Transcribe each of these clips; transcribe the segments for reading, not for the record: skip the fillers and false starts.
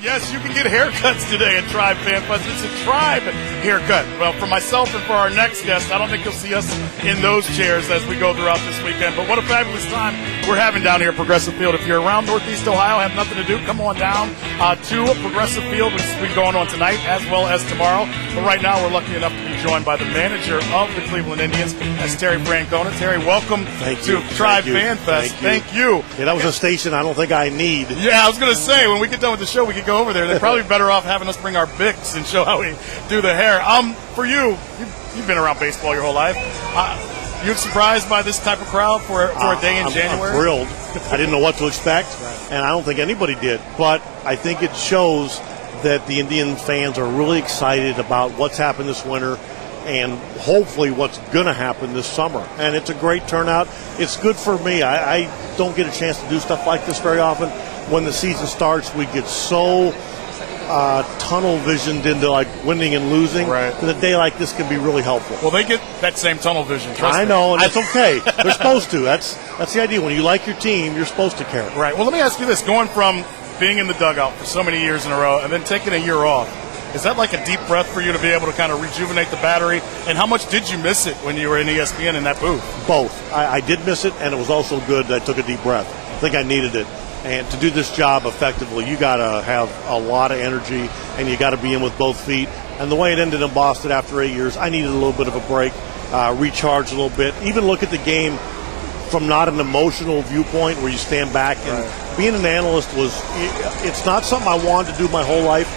Yes, you can get haircuts today at Tribe Fan Fest. It's a Tribe haircut. Well, for myself and for our next guest, I don't think you'll see us in those chairs as we go throughout this weekend. But what a fabulous time we're having down here at Progressive Field. If you're around Northeast Ohio, have nothing to do, come on down to Progressive Field, which has been going on tonight as well as tomorrow. But right now, we're lucky enough to be joined by the manager of the Cleveland Indians. That's Terry Francona. Terry, welcome to Tribe Fan Fest. Thank you. Yeah, that was a station I don't think I need. Yeah, I was going to say, when we get done with the show, we could go over there. They're probably better off having us bring our Bics and show how we do the hair. For you've been around baseball your whole life. You surprised by this type of crowd for a day in January? I'm thrilled. I didn't know what to expect, and I don't think anybody did. But I think it shows that the Indian fans are really excited about what's happened this winter and hopefully what's going to happen this summer. And it's a great turnout. It's good for me. I don't get a chance to do stuff like this very often. When the season starts, we get so tunnel visioned into like winning and losing. Right. That a day like this can be really helpful. Well, they get that same tunnel vision. I know, and that's okay. They're supposed to. That's the idea. When you like your team, you're supposed to care. Right. Well, let me ask you this: going from being in the dugout for so many years in a row and then taking a year off, is that like a deep breath for you to be able to kind of rejuvenate the battery? And how much did you miss it when you were in ESPN in that booth? Both. I did miss it, and it was also good that I took a deep breath. I think I needed it. And to do this job effectively, you got to have a lot of energy, and you got to be in with both feet. And the way it ended in Boston after 8 years, I needed a little bit of a break, recharge a little bit, even look at the game from not an emotional viewpoint where you stand back. And being an analyst it's not something I wanted to do my whole life,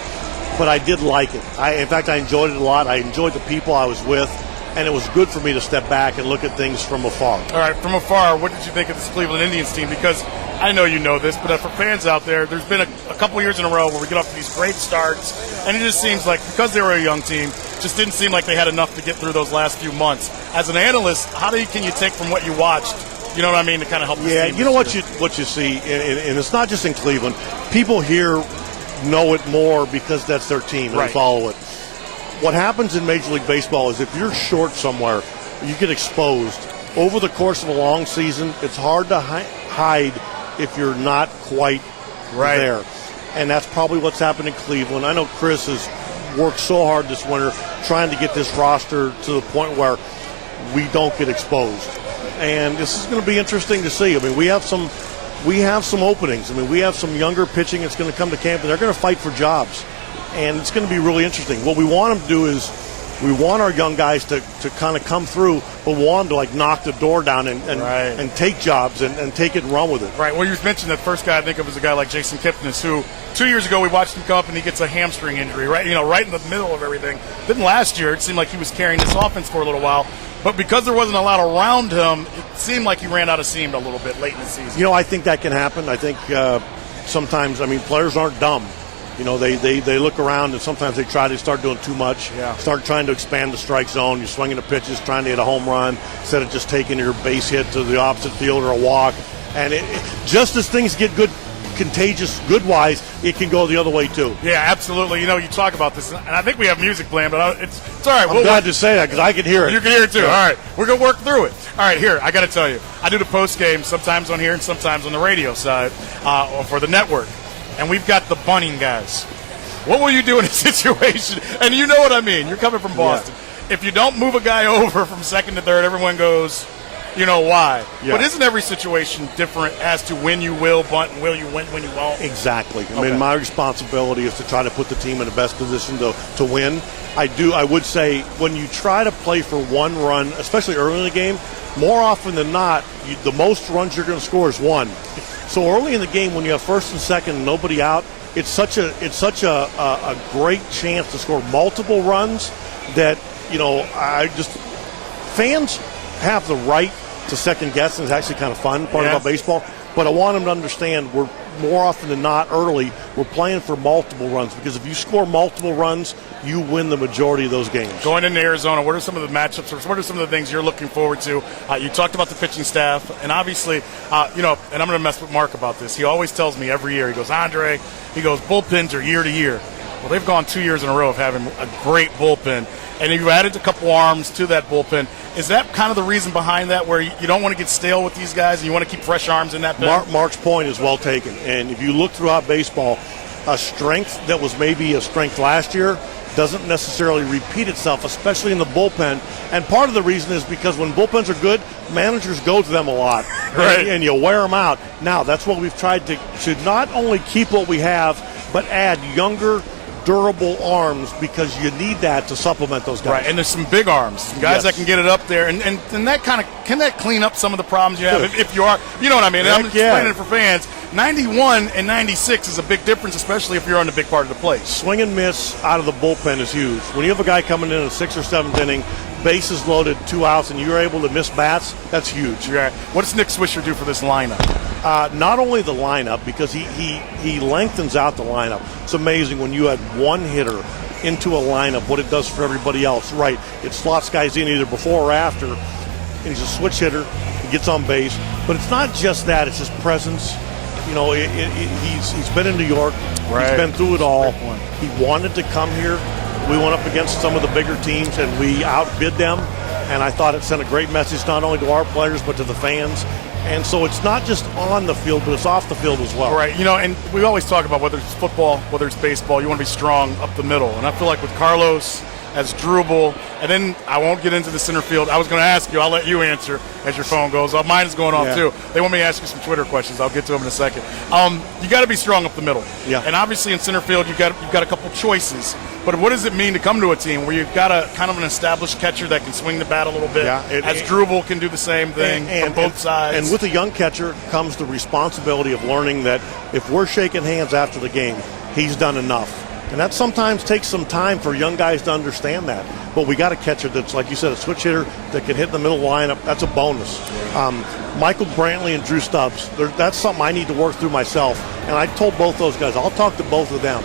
but I did like it. In fact, I enjoyed it a lot. I enjoyed the people I was with. And it was good for me to step back and look at things from afar. All right, from afar, what did you think of this Cleveland Indians team? Because I know you know this, but for fans out there, there's been a couple years in a row where we get off to these great starts, and it just seems like because they were a young team, just didn't seem like they had enough to get through those last few months. As an analyst, can you take from what you watched, you know what I mean, to kind of help this team? Yeah, you know what you see, and it's not just in Cleveland. People here know it more because that's their team and they follow it. What happens in Major League Baseball is if you're short somewhere, you get exposed. Over the course of a long season, it's hard to hide if you're not quite there. And that's probably what's happened in Cleveland. I know Chris has worked so hard this winter trying to get this roster to the point where we don't get exposed. And this is going to be interesting to see. I mean, we have some openings. I mean, we have some younger pitching that's going to come to camp, and they're going to fight for jobs. And it's going to be really interesting. What we want them to do is we want our young guys to kind of come through, but we want them to like knock the door down and take jobs and take it and run with it. Right. Well, you mentioned that first guy I think of was a guy like Jason Kipnis, who 2 years ago we watched him come up and he gets a hamstring injury, right? You know, right in the middle of everything. Then last year it seemed like he was carrying this offense for a little while. But because there wasn't a lot around him, it seemed like he ran out of steam a little bit late in the season. You know, I think that can happen. I think sometimes, players aren't dumb. You know, they look around and sometimes they try to start doing too much. Start trying to expand the strike zone. You're swinging the pitches, trying to hit a home run instead of just taking your base hit to the opposite field or a walk. And just as things get good, contagious, good-wise, it can go the other way too. Yeah, absolutely. You know, you talk about this, and I think we have music playing, but it's all right. I'm glad to say that because I can hear it. You can hear it too. Yeah. All right, we're going to work through it. All right, here, I got to tell you, I do the post game sometimes on here and sometimes on the radio side for the network. And we've got the bunting guys. What will you do in a situation? And you know what I mean. You're coming from Boston. Yeah. If you don't move a guy over from second to third, everyone goes, you know why. Yeah. But isn't every situation different as to when you will bunt and will you win when you won't? Exactly. I mean, my responsibility is to try to put the team in the best position to win. I would say when you try to play for one run, especially early in the game, more often than not, the most runs you're going to score is one. So early in the game, when you have first and second and nobody out, it's such a great chance to score multiple runs that, you know, fans have the right to second guess, and it's actually kind of fun part about baseball. But I want them to understand we're more often than not early, we're playing for multiple runs because if you score multiple runs, you win the majority of those games. Going into Arizona, what are some of the matchups or what are some of the things you're looking forward to? You talked about the pitching staff, and obviously, and I'm going to mess with Mark about this. He always tells me every year, he goes, Andre, bullpens are year to year. Well, they've gone 2 years in a row of having a great bullpen. And you've added a couple arms to that bullpen. Is that kind of the reason behind that, where you don't want to get stale with these guys and you want to keep fresh arms in that pen? Mark's point is well taken. And if you look throughout baseball, a strength that was maybe a strength last year doesn't necessarily repeat itself, especially in the bullpen. And part of the reason is because when bullpens are good, managers go to them a lot, right? And you wear them out. Now, that's what we've tried to not only keep what we have, but add younger, durable arms, because you need that to supplement those guys. Right, and there's some big arms, some guys that can get it up there, and that kind of, can that clean up some of the problems you have if you are, you know what I mean? I'm explaining it for fans. 91 and 96 is a big difference, especially if you're on the big part of the plate. Swing and miss out of the bullpen is huge. When you have a guy coming in the 6th or 7th inning, bases loaded, 2 outs, and you're able to miss bats, that's huge. Right. What does Nick Swisher do for this lineup? Not only the lineup, because he lengthens out the lineup. It's amazing when you add one hitter into a lineup, what it does for everybody else. Right, it slots guys in either before or after, and he's a switch hitter. He gets on base. But it's not just that, it's his presence. You know, he's been in New York. Right. He's been through it all. He wanted to come here. We went up against some of the bigger teams, and we outbid them. And I thought it sent a great message not only to our players but to the fans. And so it's not just on the field, but it's off the field as well. Right. You know, and we always talk about whether it's football, whether it's baseball, you want to be strong up the middle. And I feel like with Carlos, as Drubal, and then I won't get into the center field. I was going to ask you. I'll let you answer as your phone goes. Mine is going off too. They want me to ask you some Twitter questions. I'll get to them in a second. You got to be strong up the middle. Yeah. And obviously in center field, you've got a couple choices. But what does it mean to come to a team where you've got a kind of an established catcher that can swing the bat a little bit? Yeah, as Drubal can do the same thing from both sides. And with a young catcher comes the responsibility of learning that if we're shaking hands after the game, he's done enough. And that sometimes takes some time for young guys to understand that. But we got a catcher that's, like you said, a switch hitter that can hit in the middle lineup. That's a bonus. Michael Brantley and Drew Stubbs, that's something I need to work through myself. And I told both those guys, I'll talk to both of them.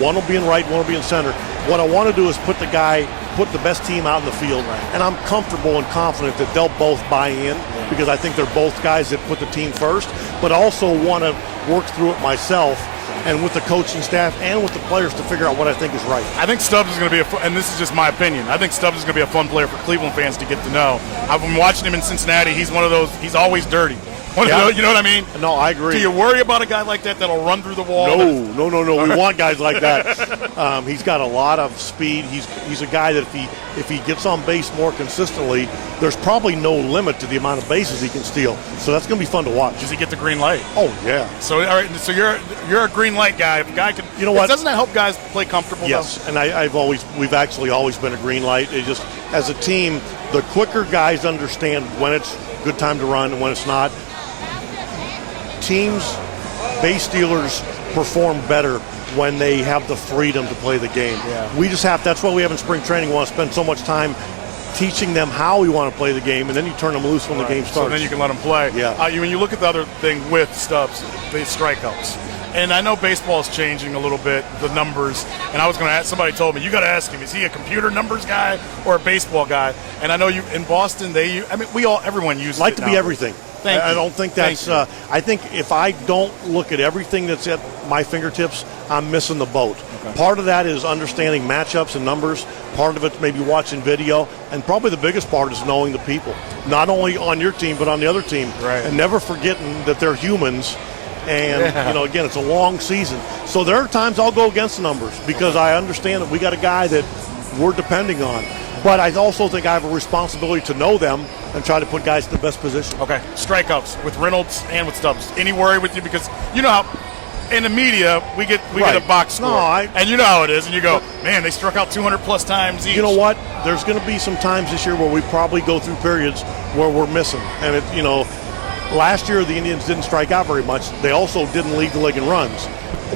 One will be in right, one will be in center. What I want to do is put the best team out in the field. And I'm comfortable and confident that they'll both buy in because I think they're both guys that put the team first, but also want to work through it myself and with the coaching staff and with the players to figure out what I think is right. I think Stubbs is going to be and this is just my opinion, I think Stubbs is going to be a fun player for Cleveland fans to get to know. I've been watching him in Cincinnati. He's one of those, he's always dirty. You know what I mean? No, I agree. Do you worry about a guy like that that'll run through the wall? No. We want guys like that. He's got a lot of speed. He's a guy that if he gets on base more consistently, there's probably no limit to the amount of bases he can steal. So that's going to be fun to watch. Does he get the green light? Oh yeah. So all right. So you're a green light guy. If a guy can, you know what? Doesn't that help guys play comfortable? Yes. Though? And we've actually always been a green light. It just, as a team, the quicker guys understand when it's a good time to run and when it's not. Teams, base stealers perform better when they have the freedom to play the game. Yeah. We just have, that's why we have in spring training. We want to spend so much time teaching them how we want to play the game, and then you turn them loose when the game starts. So then you can let them play. Yeah. When you look at the other thing with Stubbs, the strikeouts. And I know baseball is changing a little bit, the numbers. And I was going to ask, somebody told me, you got to ask him, is he a computer numbers guy or a baseball guy? And I know you in Boston, everyone uses like it to now. be everything. I don't think that's. I think if I don't look at everything that's at my fingertips, I'm missing the boat. Okay. Part of that is understanding matchups and numbers. Part of it's maybe watching video, and probably the biggest part is knowing the people, not only on your team but on the other team, right. And never forgetting that they're humans. And again, it's a long season, so there are times I'll go against the numbers because I understand that we got a guy that we're depending on. But I also think I have a responsibility to know them and try to put guys in the best position. Okay, strikeouts with Reynolds and with Stubbs. Any worry with you? Because you know how in the media we get a box score, and you know how it is, and you go, man, they struck out 200+ times each. You know what? There's going to be some times this year where we probably go through periods where we're missing, and last year the Indians didn't strike out very much. They also didn't lead the league in runs.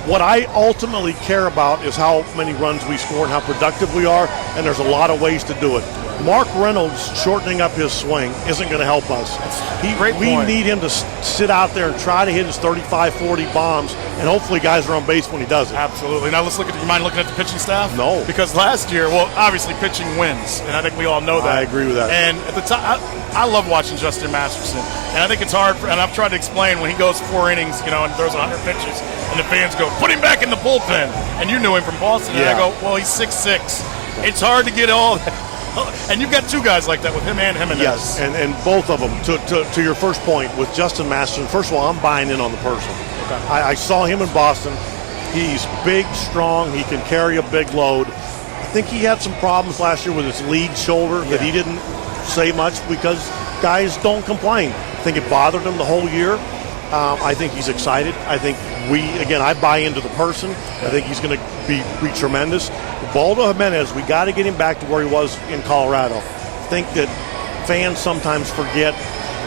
What I ultimately care about is how many runs we score and how productive we are, and there's a lot of ways to do it. Mark Reynolds shortening up his swing isn't going to help us. We need him to sit out there and try to hit his 35, 40 bombs, and hopefully guys are on base when he does it. Absolutely. Now let's you mind looking at the pitching staff? No. Because last year, obviously pitching wins, and I think we all know that. I agree with that. And at the time, I love watching Justin Masterson, and I think it's hard, and I've tried to explain when he goes 4 innings, and throws 100 pitches, and the fans go, put him back in the bullpen. And you knew him from Boston, and I go, well, he's 6'6". It's hard to get all that. And you've got 2 guys like that with him and Jimenez. Yes, and both of them. To your first point, with Justin Masterson, first of all, I'm buying in on the person. Okay. I saw him in Boston. He's big, strong. He can carry a big load. I think he had some problems last year with his lead shoulder that he didn't say much because guys don't complain. I think it bothered him the whole year. I think he's excited. I think I buy into the person. I think he's going to be tremendous. Baldo Jimenez, we got to get him back to where he was in Colorado. I think that fans sometimes forget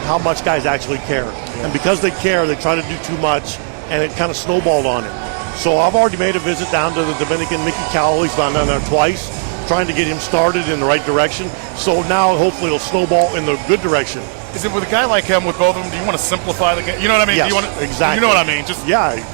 how much guys actually care. And because they care, they try to do too much, and it kind of snowballed on him. So I've already made a visit down to the Dominican. Mickey Callaway's gone down there twice, trying to get him started in the right direction. So now hopefully it'll snowball in the good direction. Is it with a guy like him, with both of them, do you want to simplify the game? You know what I mean? Yes, do you want to, exactly. You know what I mean? Just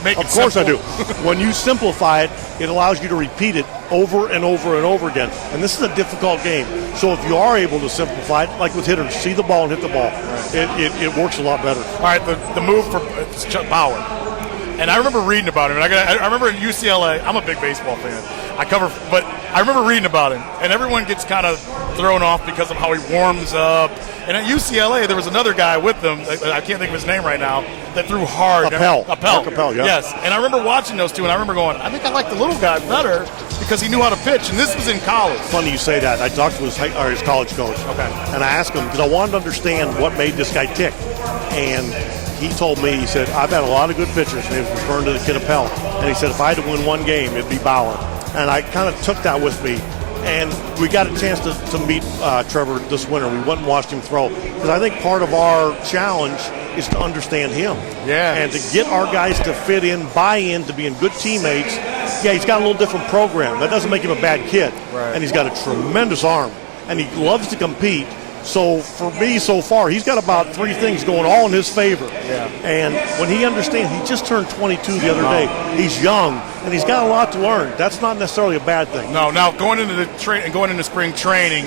make it of course simple. I do. When you simplify it, it allows you to repeat it over and over and over again. And this is a difficult game. So if you are able to simplify it, like with hitters, see the ball and hit the ball, it works a lot better. All right, the move for Chuck Bauer. And I remember reading about him. And I remember in UCLA, I'm a big baseball fan. But I remember reading about him. And everyone gets kind of thrown off because of how he warms up. And at UCLA, there was another guy with them, I can't think of his name right now, that threw hard. Appel, yeah. Yes. And I remember watching those two, and I remember going, I think I like the little guy better because he knew how to pitch. And this was in college. Funny you say that. I talked to his college coach. Okay. And I asked him, because I wanted to understand what made this guy tick. And he told me, he said, I've had a lot of good pitchers, and he was referring to the kid Appel. And he said, if I had to win one game, it'd be Bauer. And I kind of took that with me. And we got a chance to meet Trevor this winter. We went and watched him throw. Because I think part of our challenge is to understand him. Yeah. And to get our guys to fit in, buy in, to being good teammates. Yeah, he's got a little different program. That doesn't make him a bad kid. Right. And he's got a tremendous arm. And he loves to compete. So for me, so far, he's got about 3 things going all in his favor. Yeah. And when he understands, he just turned 22 the other day. He's young, and he's got a lot to learn. That's not necessarily a bad thing. No. Now going into spring training,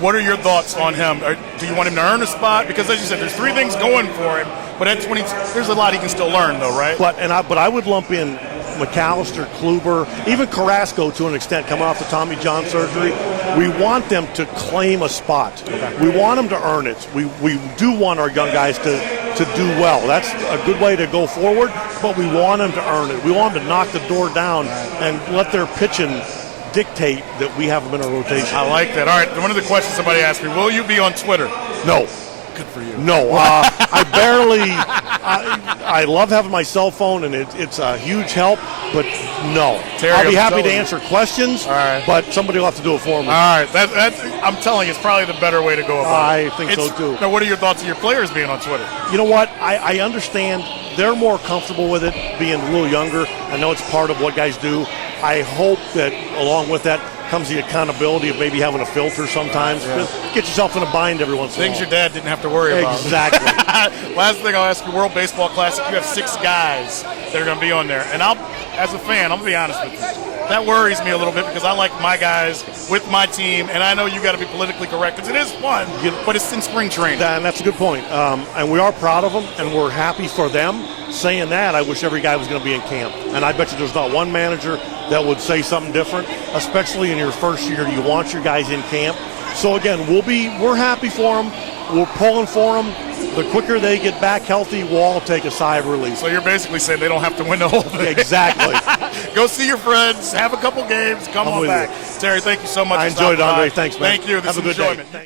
what are your thoughts on him? Do you want him to earn a spot? Because as you said, there's 3 things going for him. But at 22, there's a lot he can still learn, though, right? But I would lump in McAllister, Kluber, even Carrasco to an extent, coming off the Tommy John surgery. We want them to claim a spot. Okay. We want them to earn it. We do want our young guys to do well. That's a good way to go forward, but we want them to earn it. We want them to knock the door down and let their pitching dictate that we have them in a rotation. I like that. All right, one of the questions somebody asked me, will you be on Twitter? No. Good for you. No, I barely. I love having my cell phone, and it's a huge help. But no, Terry, I'll be happy to answer questions. All right. But somebody will have to do it for me. All right, that's I'm telling you, it's probably the better way to go about it. I think so too. Now, what are your thoughts of your players being on Twitter? You know what? I understand they're more comfortable with it, being a little younger. I know it's part of what guys do. I hope that along with that comes the accountability of maybe having a filter sometimes. Yeah. Get yourself in a bind every once in a while. Things your dad didn't have to worry about. Exactly. Last thing I'll ask you, World Baseball Classic, you have 6 guys that are going to be on there. And as a fan, I'm going to be honest with you, that worries me a little bit because I like my guys with my team, and I know you got to be politically correct because it is fun, but it's in spring training. And that's a good point. And we are proud of them, and we're happy for them. Saying that, I wish every guy was going to be in camp. And I bet you there's not one manager that would say something different, especially in your first year. You want your guys in camp. So, again, we're happy for them. We're pulling for them. The quicker they get back healthy, we'll all take a sigh of relief. So you're basically saying they don't have to win the whole thing. Exactly. Go see your friends, have a couple games, come on back. Terry, thank you so much. I enjoyed it, Andre. Thanks, man. Thank you. This have a good enjoyment. day.